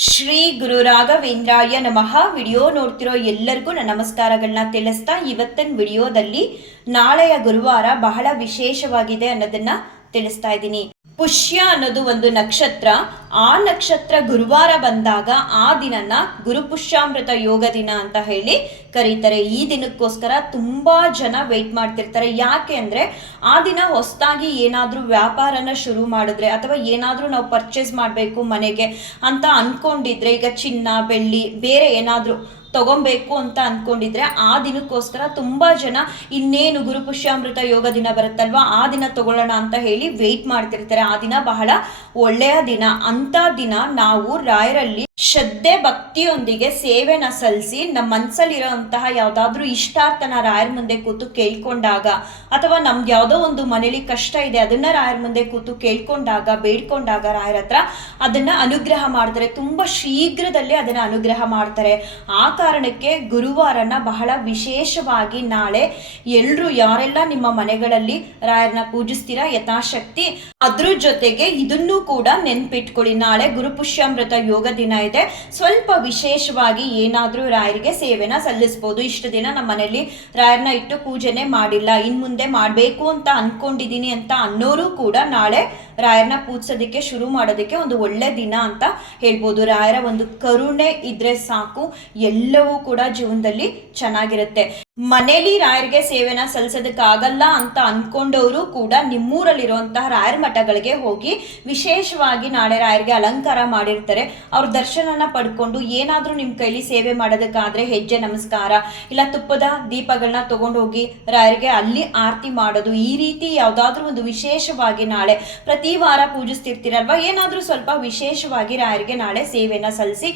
ಶ್ರೀ ಗುರು ರಾಘವೇಂದ್ರಾಯ ನಮಃ. ವಿಡಿಯೋ ನೋಡ್ತಿರೋ ಎಲ್ಲರಿಗೂ ನನ್ನ ನಮಸ್ಕಾರಗಳನ್ನ ತಿಳಿಸ್ತಾ ಇವತ್ತಿನ ವಿಡಿಯೋದಲ್ಲಿ ನಾಳೆಯ ಗುರುವಾರ ಬಹಳ ವಿಶೇಷವಾಗಿದೆ ಅನ್ನೋದನ್ನ ತಿಳಿಸ್ತಾ ಇದ್ದೀನಿ. ಪುಷ್ಯ ಅನ್ನೋದು ಒಂದು ನಕ್ಷತ್ರ. ಆ ನಕ್ಷತ್ರ ಗುರುವಾರ ಬಂದಾಗ ಆ ದಿನನ ಗುರುಪುಷ್ಯಾಮೃತ ಯೋಗ ದಿನ ಅಂತ ಹೇಳಿ ಕರೀತಾರೆ. ಈ ದಿನಕ್ಕೋಸ್ಕರ ತುಂಬಾ ಜನ ವೆಯ್ಟ್ ಮಾಡ್ತಿರ್ತಾರೆ. ಯಾಕೆ ಅಂದ್ರೆ ಆ ದಿನ ಹೊಸದಾಗಿ ಏನಾದ್ರೂ ವ್ಯಾಪಾರನ ಶುರು ಮಾಡಿದ್ರೆ ಅಥವಾ ಏನಾದ್ರೂ ನಾವು ಪರ್ಚೇಸ್ ಮಾಡಬೇಕು ಮನೆಗೆ ಅಂತ ಅನ್ಕೊಂಡಿದ್ರೆ ಈಗ ಚಿನ್ನ, ಬೆಳ್ಳಿ, ಬೇರೆ ಏನಾದ್ರೂ ತಗೊಬೇಕು ಅಂತ ಅನ್ಕೊಂಡಿದ್ರೆ ಆ ದಿನಕ್ಕೋಸ್ಕರ ತುಂಬಾ ಜನ ಇನ್ನೇನು ಗುರುಪುಷ್ಯಾಮೃತ ಯೋಗ ದಿನ ಬರುತ್ತಲ್ವಾ, ಆ ದಿನ ತಗೊಳ್ಳೋಣ ಅಂತ ಹೇಳಿ ವೆಯ್ಟ್ ಮಾಡ್ತಿರ್ತಾರೆ. ಆ ದಿನ ಬಹಳ ಒಳ್ಳೆಯ ದಿನ. ಅಂತ ದಿನ ನಾವು ರಾಯರಲ್ಲಿ ಶ್ರದ್ಧೆ ಭಕ್ತಿಯೊಂದಿಗೆ ಸೇವೆನ ಸಲ್ಲಿಸಿ ನಮ್ಮ ಮನಸ್ಸಲ್ಲಿರೋಂತಹ ಯಾವುದಾದ್ರೂ ಇಷ್ಟಾರ್ಥನ ರಾಯರ ಮುಂದೆ ಕೂತು ಕೇಳ್ಕೊಂಡಾಗ ಅಥವಾ ನಮ್ಗೆ ಯಾವುದೋ ಒಂದು ಮನೇಲಿ ಕಷ್ಟ ಇದೆ, ಅದನ್ನ ರಾಯರ ಮುಂದೆ ಕೂತು ಕೇಳ್ಕೊಂಡಾಗ, ಬೇಡ್ಕೊಂಡಾಗ ರಾಯರ ಹತ್ರ ಅದನ್ನ ಅನುಗ್ರಹ ಮಾಡ್ತಾರೆ. ತುಂಬಾ ಶೀಘ್ರದಲ್ಲೇ ಅದನ್ನ ಅನುಗ್ರಹ ಮಾಡ್ತಾರೆ. ಆ ಕಾರಣಕ್ಕೆ ಗುರುವಾರನ ಬಹಳ ವಿಶೇಷವಾಗಿ ನಾಳೆ ಎಲ್ಲರೂ ಯಾರೆಲ್ಲ ನಿಮ್ಮ ಮನೆಗಳಲ್ಲಿ ರಾಯರನ್ನ ಪೂಜಿಸ್ತೀರಾ, ಯಥಾಶಕ್ತಿ ಅದ್ರ ಜೊತೆಗೆ ಇದನ್ನು ಕೂಡ ನೆನ್ಪಿಟ್ಕೊಳ್ಳಿ. ನಾಳೆ ಗುರುಪುಷ್ಯಾಮೃತ ಯೋಗ ದಿನ ಇದೆ ಸ್ವಲ್ಪ ವಿಶೇಷವಾಗಿ ಏನಾದ್ರೂ ರಾಯರಿಗೆ ಸೇವೆನ ಸಲ್ಲಿಸ್ಬೋದು. ಇಷ್ಟು ದಿನ ನಮ್ಮ ಮನೆಯಲ್ಲಿ ರಾಯರನ್ನ ಇಟ್ಟು ಪೂಜೆನೆ ಮಾಡಿಲ್ಲ. ಇನ್ ಮುಂದೆ ಮಾಡಬೇಕು ಅಂತ ಅನ್ಕೊಂಡಿದೀನಿ ಅಂತ ಅನ್ನೋರು ಕೂಡ ನಾಳೆ ರಾಯರನ್ನ ಪೂಜಿಸೋದಕ್ಕೆ ಶುರು ಮಾಡೋದಕ್ಕೆ ಒಂದು ಒಳ್ಳೆ ದಿನ ಅಂತ ಹೇಳ್ಬೋದು. ರಾಯರ ಒಂದು ಕರುಣೆ ಇದ್ರೆ ಸಾಕು. ಎಲ್ಲವೂ ಕೂಡ ಜೀವನದಲ್ಲಿ ಚೆನ್ನಾಗಿರುತ್ತೆ. ಮನೇಲಿ ರಾಯರಿಗೆ ಸೇವೆನ ಸಲ್ಲಿಸೋದಕ್ಕಾಗಲ್ಲ ಅಂತ ಅನ್ಕೊಂಡವರು ಕೂಡ ನಿಮ್ಮೂರಲ್ಲಿರುವಂತಹ ರಾಯರ ಮಠಗಳಿಗೆ ಹೋಗಿ ವಿಶೇಷವಾಗಿ ನಾಳೆ ರಾಯರಿಗೆ ಅಲಂಕಾರ ಮಾಡಿರ್ತಾರೆ. ಅವ್ರ ದರ್ಶನನ ಪಡ್ಕೊಂಡು ಏನಾದರೂ ನಿಮ್ಮ ಕೈಲಿ ಸೇವೆ ಮಾಡೋದಕ್ಕಾದ್ರೆ ಹೆಜ್ಜೆ, ನಮಸ್ಕಾರ, ಇಲ್ಲ ತುಪ್ಪದ ದೀಪಗಳನ್ನ ತಗೊಂಡೋಗಿ ರಾಯರಿಗೆ ಅಲ್ಲಿ ಆರತಿ ಮಾಡೋದು, ಈ ರೀತಿ ಯಾವ್ದಾದ್ರೂ ಒಂದು ವಿಶೇಷವಾಗಿ ನಾಳೆ ಪ್ರತಿ ವಾರ ಪೂಜಿಸ್ತಿರ್ತೀರಲ್ವಾ? ಏನಾದ್ರೂ ಸ್ವಲ್ಪ ವಿಶೇಷವಾಗಿ ರಾಯರಿಗೆ ನಾಳೆ ಸೇವೆನ ಸಲ್ಲಿಸಿ,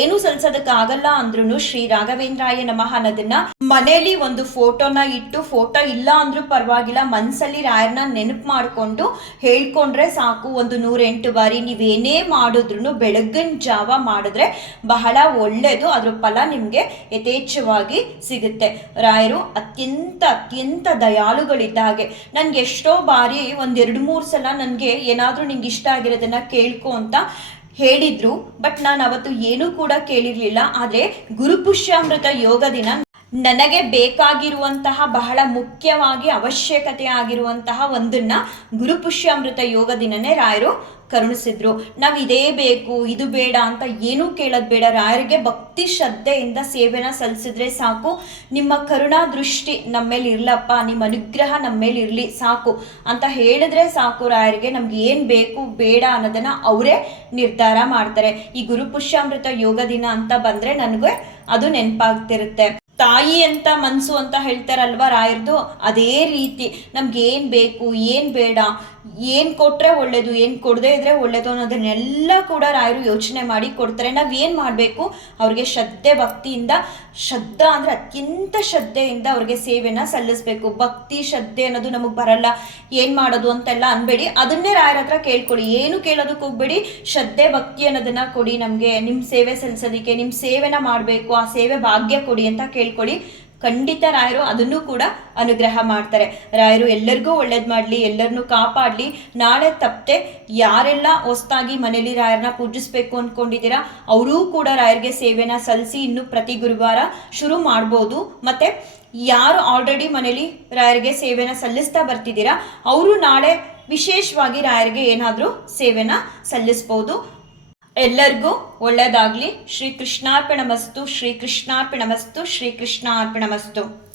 ಏನು ಸಲ್ಸೋದಕ್ಕಾಗಲ್ಲ ಅಂದ್ರೂ ಶ್ರೀ ರಾಘವೇಂದ್ರಾಯ ನಮಃ ಅನ್ನೋದನ್ನ ಮನೇಲಿ ಒಂದು ಫೋಟೋನ ಇಟ್ಟು ಫೋಟೋ ಇಲ್ಲ ಅಂದ್ರೂ ಪರವಾಗಿಲ್ಲ ಮನಸ್ಸಲ್ಲಿ ರಾಯರ್ನ ನೆನಪು ಮಾಡ್ಕೊಂಡು ಹೇಳ್ಕೊಂಡ್ರೆ ಸಾಕು. ಒಂದು ನೂರೆಂಟು ಬಾರಿ ನೀವೇನೇ ಮಾಡಿದ್ರು ಬೆಳಗಿನ ಜಾವ ಮಾಡಿದ್ರೆ ಬಹಳ ಒಳ್ಳೇದು. ಅದ್ರ ಫಲ ನಿಮಗೆ ಯಥೇಚ್ಛವಾಗಿ ಸಿಗುತ್ತೆ. ರಾಯರು ಅತ್ಯಂತ ಅತ್ಯಂತ ದಯಾಳುಗಳಿದ್ದ ಹಾಗೆ. ನನಗೆ ಎಷ್ಟೋ ಬಾರಿ ಒಂದೆರಡು ಮೂರು ಸಲ ನನಗೆ ಏನಾದರೂ ನಿಂಗೆ ಇಷ್ಟ ಆಗಿರೋದನ್ನ ಕೇಳ್ಕೊ ಅಂತ ಹೇಳಿದ್ರು. ಬಟ್ ನಾನು ಅವತ್ತು ಏನೂ ಕೂಡ ಕೇಳಿರ್ಲಿಲ್ಲ. ಆದ್ರೆ ಗುರುಪುಷ್ಯಾಮೃತ ಯೋಗ ದಿನ ನನಗೆ ಬೇಕಾಗಿರುವಂತಹ ಬಹಳ ಮುಖ್ಯವಾಗಿ ಅವಶ್ಯಕತೆ ಆಗಿರುವಂತಹ ಒಂದನ್ನ ಗುರುಪುಷ್ಯಾಮೃತ ಯೋಗ ದಿನನೇ ರಾಯರು ಕರುಣಿಸಿದ್ರು. ನಾವು ಇದೇ ಬೇಕು, ಇದು ಬೇಡ ಅಂತ ಏನೂ ಕೇಳೋದು ಬೇಡ. ರಾಯರಿಗೆ ಭಕ್ತಿ ಶ್ರದ್ಧೆಯಿಂದ ಸೇವೆನ ಸಲ್ಲಿಸಿದ್ರೆ ಸಾಕು. ನಿಮ್ಮ ಕರುಣಾ ದೃಷ್ಟಿ ನಮ್ಮ ಮೇಲೆ ಇರ್ಲಪ್ಪ, ನಿಮ್ಮ ಅನುಗ್ರಹ ನಮ್ಮ ಮೇಲೆ ಇರಲಿ, ಸಾಕು ಅಂತ ಹೇಳಿದ್ರೆ ಸಾಕು ರಾಯರಿಗೆ. ನಮ್ಗೆ ಏನು ಬೇಕು, ಬೇಡ ಅನ್ನೋದನ್ನ ಅವರೇ ನಿರ್ಧಾರ ಮಾಡ್ತಾರೆ. ಈ ಗುರುಪುಷ್ಯಾಮೃತ ಯೋಗ ದಿನ ಅಂತ ಬಂದ್ರೆ ನನಗೆ ಅದು ನೆನಪಾಗ್ತಿರುತ್ತೆ. ತಾಯಿ ಅಂತ ಮನಸ್ಸು ಅಂತ ಹೇಳ್ತಾರಲ್ವ ರಾಯರ್ದು? ಅದೇ ರೀತಿ ನಮ್ಗೆ ಏನು ಬೇಕು ಏನು ಬೇಡ? ಏನ್ ಕೊಟ್ಟರೆ ಒಳ್ಳೆಯದು ಏನ್ ಕೊಡದೇ ಇದ್ರೆ ಒಳ್ಳೇದು ಅನ್ನೋದನ್ನೆಲ್ಲ ಕೂಡ ರಾಯರು ಯೋಚನೆ ಮಾಡಿ ಕೊಡ್ತಾರೆ. ನಾವ್ ಏನ್ ಮಾಡ್ಬೇಕು? ಅವ್ರಿಗೆ ಶ್ರದ್ಧೆ ಭಕ್ತಿಯಿಂದ, ಶ್ರದ್ಧಾ ಅಂದ್ರೆ ಅತ್ಯಂತ ಶ್ರದ್ಧೆಯಿಂದ ಅವ್ರಿಗೆ ಸೇವೆನ ಸಲ್ಲಿಸ್ಬೇಕು. ಭಕ್ತಿ, ಶ್ರದ್ಧೆ ಅನ್ನೋದು ನಮಗೆ ಬರಲ್ಲ. ಏನು ಮಾಡೋದು ಅಂತೆಲ್ಲ ಅನ್ಬೇಡಿ. ಅದನ್ನೇ ರಾಯರ ಹತ್ರ ಕೇಳ್ಕೊಳ್ಳಿ. ಏನು ಕೇಳೋದಕ್ಕೆ ಹೋಗ್ಬೇಡಿ. ಶ್ರದ್ಧೆ, ಭಕ್ತಿ ಅನ್ನೋದನ್ನ ಕೊಡಿ ನಮಗೆ. ನಿಮ್ಮ ಸೇವೆ ಸಲ್ಲಿಸೋದಕ್ಕೆ ನಿಮ್ಮ ಸೇವೆನ ಮಾಡಬೇಕು. ಆ ಸೇವೆ ಭಾಗ್ಯ ಕೊಡಿ ಅಂತ ಕೇಳ್ಕೊಳ್ಳಿ. ಖಂಡಿತ ರಾಯರು ಅದನ್ನು ಕೂಡ ಅನುಗ್ರಹ ಮಾಡ್ತಾರೆ. ರಾಯರು, ಎಲ್ಲರಿಗೂ ಒಳ್ಳೇದ್ ಮಾಡ್ಲಿ ಎಲ್ಲರನ್ನೂ ಕಾಪಾಡ್ಲಿ. ನಾಳೆ ತಪ್ಪದೆ ಯಾರೆಲ್ಲ ಹೊಸ್ತಾಗಿ ಮನೇಲಿ ರಾಯರನ್ನ ಪೂಜಿಸ್ಬೇಕು ಅನ್ಕೊಂಡಿದ್ದೀರಾ, ಅವರೂ ಕೂಡ ರಾಯರಿಗೆ ಸೇವೆನ ಸಲ್ಲಿಸಿ ಇನ್ನು ಪ್ರತಿ ಗುರುವಾರ ಶುರು ಮಾಡ್ಬೋದು. ಮತ್ತೆ, ಯಾರು ಆಲ್ರೆಡಿ ಮನೇಲಿ ರಾಯರಿಗೆ ಸೇವೆನ ಸಲ್ಲಿಸ್ತಾ ಬರ್ತಿದ್ದೀರಾ, ಅವರು ನಾಳೆ ವಿಶೇಷವಾಗಿ ರಾಯರಿಗೆ ಏನಾದರೂ ಸೇವೆನ ಸಲ್ಲಿಸ್ಬೋದು. ಎಲ್ಲರಿಗೂ ಒಳ್ಳೆಯದಾಗಲಿ. ಶ್ರೀ ಕೃಷ್ಣಾರ್ಪಣಮಸ್ತು ಶ್ರೀ ಕೃಷ್ಣಾರ್ಪಣಮಸ್ತು ಶ್ರೀ ಕೃಷ್ಣಾರ್ಪಣಮಸ್ತು